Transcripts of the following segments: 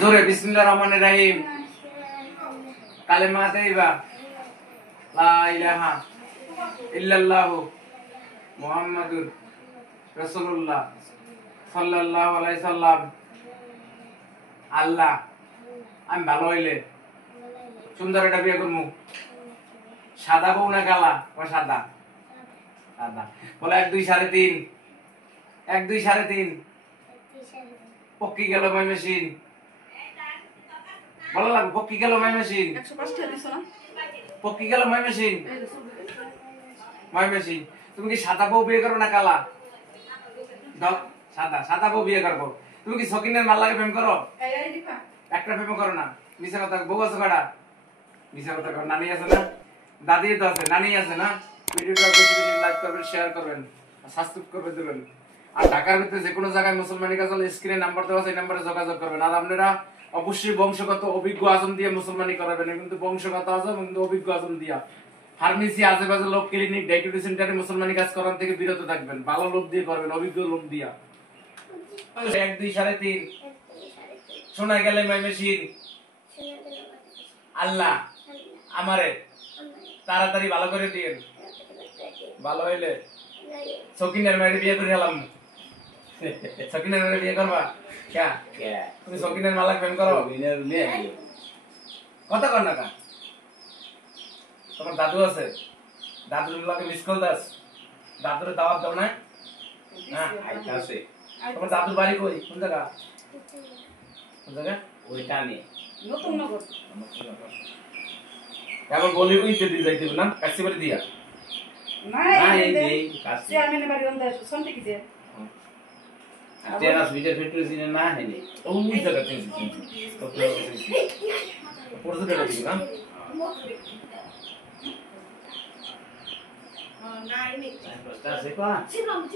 জোরে বিসমিল্লাহির রহমানির রহিম। কালেমা তাইয়্যিবা লা ইলাহা ইল্লাল্লাহু মুহাম্মাদুর রাসূলুল্লাহ সাল্লাল্লাহু আলাইহি সাল্লাম। আল্লাহ আমি ভালো হইলে সুন্দর একটা বিয়ে করবো। সাদা বউ না কালা? সাদা। সাদা। বলে 1 2 3.5 1 2 3.5 পক্কি গেল মাই মেশিন। ভালো লাগবে পক্কি গেল মাই মেশিন। 105 টাকা দিছো না? পক্কি গেল মাই মেশিন। My machine. তুমি কি সাদা বউ বিয়ে করো না কালা? দাও সাদা। সাদা বউ বিয়ে করবো। তুমি কি সকিনের মাল লাগে প্রেম করো? এই দিপা একটা প্রেম করো না। মিছা কথা বউ আছে কটা? মিছা কথা করো। নানি আছে না? দাদি তো আছে, নানি আছে না? ভিডিওটা বেশি বেশি লাইক করবেন, শেয়ার করবেন, সাবস্ক্রাইব করে দেবেন। আর ঢাকার ভিতরে যে কোনো জায়গায় মুসলমানি কাজ হলে স্ক্রিনে নাম্বার দেওয়া আছে, এই নম্বরে যোগাযোগ করবেন। আর আপনারা অবশ্যই বংশগত অভিজ্ঞ আজম দিয়ে মুসলমানি করাবেন, কিন্তু বংশগত আজম কিন্তু অভিজ্ঞ আজম দিয়া। ফার্মেসি আশেপাশে লোক ক্লিনিক ডায়াবেটিস সেন্টারে মুসলমানি কাজ করার থেকে বিরত থাকবেন। ভালো লোক দিয়ে করবেন, অভিজ্ঞ লোক দিয়া। 1 2 3.5 শোনা গেলে মাই মেশিন। আল্লাহ আমারে তাড়াতাড়ি ভালো করে দিয়েন। ভালো হইলে সকিনের মেয়ের বিয়ে করে এলাম। সকিনের মেয়ের বিয়ে করবা? ক্যা তুমি সকিনের মালা প্রেম করো? কথা কর না কা? তোমার দাদু আছে? দাদুর লাগে মিস কল দাস। দাদুর দাওয়াত দাও না? হ্যাঁ আইতাছে। তোমার দাদুর বাড়ি কই? কোন জায়গা? কোন জায়গা? ওইটা নে নতুন নগর। এখন বলি উইতে দি যাইতে না? কাছে বাড়ি দিয়া না এই কাছে চেয়ারম্যানের বাড়ি অন্ধ শুনতে কি যে তেরা সুইটার ফেট্রি সিনে না হেনে ওই জায়গা থেকে তো পড়তে দিবি না?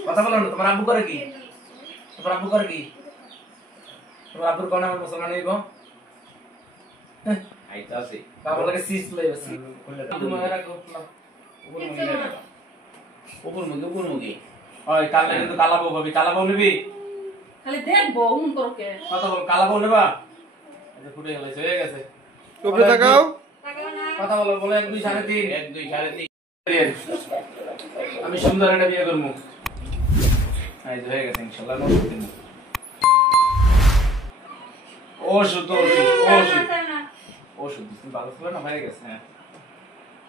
কথা বলো না। তোমার আব্বু করে কি? তোমার আব্বু করে কি? তোমার আব্বুর কোন নামে মুসলমান হইব? আইতাছে বাবা লাগে সিস লইবছি। তুমি রাখো না। উপর মুখে ওই কালে কিন্তু কালা বউ ভাবি। কালা বউ নিবি? খালি দেখবো হুন করকে কথা বল। কালা বউ নেবা? এই ফুটে গেছে, হয়ে গেছে। উপরে তাকাও। কথা বলো। বলে 1 2 3.5 1 2 3.5 আমি সুন্দর একটা বিয়ে করবো। এই হয়ে গেছে ইনশাআল্লাহ। নতুন দিন ওষুধ তুমি ভালো ছিল না? হয়ে গেছে। হ্যাঁ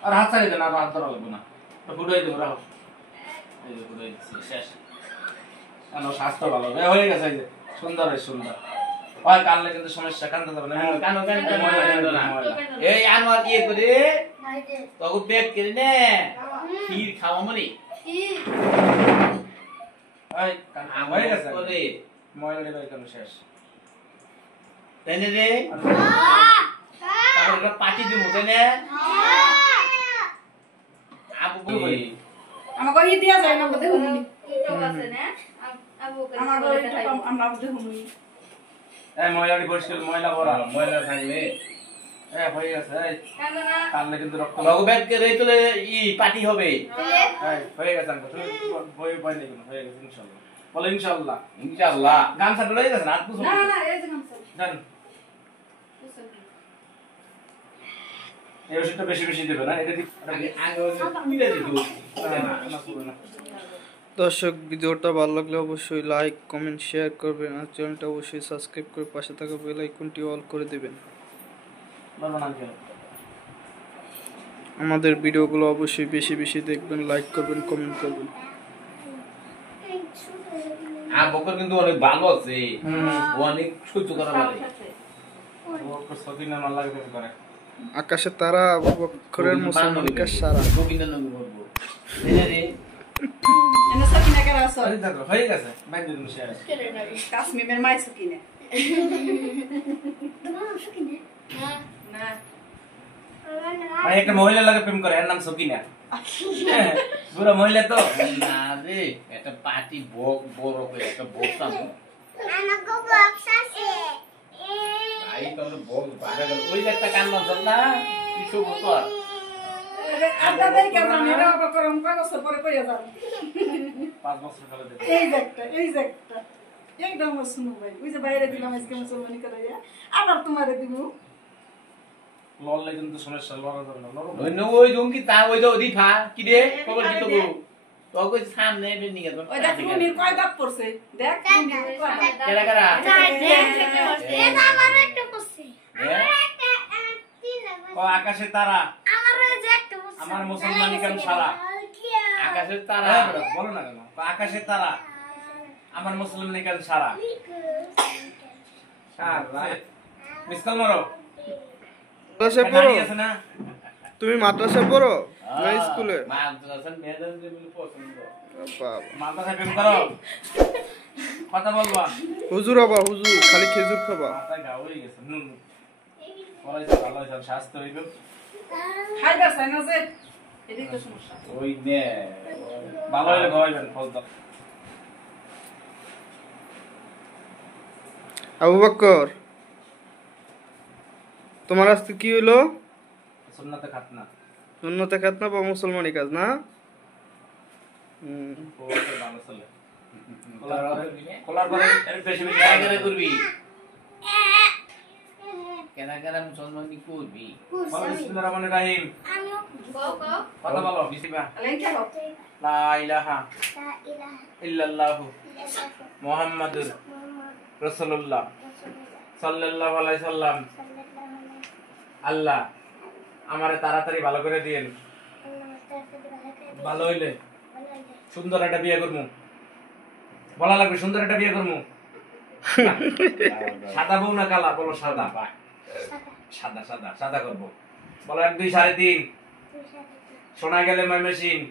আর হাত ছাড়িয়ে দেন। আর হাত ধরা লাগবে না। ফুটাই দেবো। রাখো। এই যে ফুটাই দিচ্ছি শেষ। কেন স্বাস্থ্য ভালো হয়ে গেছে। এই যে সুন্দর সুন্দর। ওই কানলে কিন্তু সমস্যা। কানতে যাবে না। কানো না এই আনোয়ার কি করে তগো ব্যাগ করে নে ক্ষীর খাওয়া মনি এই হয়ে গেছে করে ময়লা দেবে কেন শেষ। তাই না রে তারপর পার্টি দিব তাই না আবু বলি আমাকে ই দিয়া যায় না বলতে হুনি এটা আছে না আবু আমার ঘরে একটু আমরা বলতে হুনি এই ময়লাটি পরিষ্কার। ময়লা ভরা ময়লা থাকবে হয়ে গেছে। এই কান্দনা কানলে কিন্তু রক্ত তগো ব্যাগ করে তোলে ই পার্টি হবে হয়ে গেছে। তুমি বই বই নেই হয়ে গেছে ইনশাআল্লাহ। বলো ইনশাআল্লাহ। ইনশাআল্লাহ গান ছাড়া রয়ে গেছে না? আর কিছু না না এই যে গামছা জান এই ওষুধটা বেশি বেশি দেবে না? এটা আগে মিলে দিত দর্শক ভিডিওটা ভালো লাগলে অবশ্যই লাইক কমেন্ট শেয়ার করবেন আর চ্যানেলটা অবশ্যই সাবস্ক্রাইব করে পাশে থাকা বেল আইকনটি অল করে দিবেন। আমাদের ভিডিওগুলো অবশ্যই বেশি বেশি দেখবেন, লাইক করবেন, কমেন্ট করবেন। আর বকর কিন্তু অনেক ভালো আছে ও অনেক সহ্য করা পারে ও সদিনা না লাগে করে। আকাশে তারা আবু বকরের মুসলমানকে সারা গোবিন্দনগর বলবো রে এনে সকিনা কে রাসো আরে দেখো হয়ে গেছে। বাইরে দিন শেষ। কাশ্মীরের মাই সকিনে তোমার সকিনে না মানে একটা মহিলা লাগে প্রেম করে, এর নাম সকিনা। পুরো মহিলা তো না রে একটা পার্টি বক বড় করে একটা বক সামনে আমাকে বক্স আছে আই তোর বক বাড়া গেল ওই যে একটা কান্না ধর না কিছু বকর আপনাদের কে জানেন এরা করম কয় বছর পরে কইয়া যান 5 বছর পরে দেবে। এই যে একটা একদম শুনো ভাই ওই যে বাইরে দিলাম আজকে মুসলমানি করাইয়া আবার তোমারে দিব লড়লে কিন্তু সমস্যা লড়া যাবে না লড়ো ওই ওই জঙ্কি তা ওই যে দিফা কি রে কবল কি তো তো কই সামনে বেনি গেল ওই দেখ রুমির কয় দাঁত পড়ছে দেখ রুমির কয় দাঁত। কেডা কেডা এটা আমার একটা করছে হ্যাঁ? ও আকাশে তারা আমার যে একটা করছে আমার মুসলমানি কেন সারা আকাশের তারা হ্যাঁ, বলো না কেন ও আকাশে তারা আমার মুসলমানি কেন সারা মিস কল মারো মাদ্রাসায় পড়ো নানি আছে না তুমি মাদ্রাসায় পড়ো না স্কুলে মা তো মেয়েদের যে পছন্দ বাবা মাদ্রাসায় প্রেম করো কথা বলবা হুজুর আবা হুজুর খালি খেজুর খাবা মাথায় ঘা হয়ে গেছে পড়াইতে ভালো হয়েছে স্বাস্থ্য হইবে খাইবার চাই না যে এটাই তো সমস্যা ওই নে ভালো হইলে খাওয়াইবেন ফল দাও আবু বকর তোমার আজকে কি হইলো সুন্নাতে খাতনা সুন্নতে খাতনা বা মুসলমানি কাজ না ও ভালো চলে কলার পরে এর বেশি বেশি কেনা কেনা করবি কেনা কেনা মুসলমানি করবি বিসমিল্লাহির রহমানির রহিম আমিও কথা বলো বিসমিল্লাহ লেখা হোক লা ইলাহা লা ইলাহা ইল্লাল্লাহু ইল্লাল্লাহ মুহাম্মাদুর মুহাম্মাদুর রাসূলুল্লাহ রাসূলুল্লাহ সাল্লাল্লাহু আলাইহি সাল্লাম সাল্লাল্লাহু আলাইহি আল্লাহ আমারে তাড়াতাড়ি ভালো করে দিয়েন ওয়াসাল্লাম ভালো হইলে সুন্দর একটা বিয়ে করবো বলা লাগবে সুন্দর একটা বিয়ে করবো সাদা বউ না কালা বলো সাদা সাদা সাদা সাদা করবো বলো 1 2 3.5 শোনা গেলে ময়মনসিংহ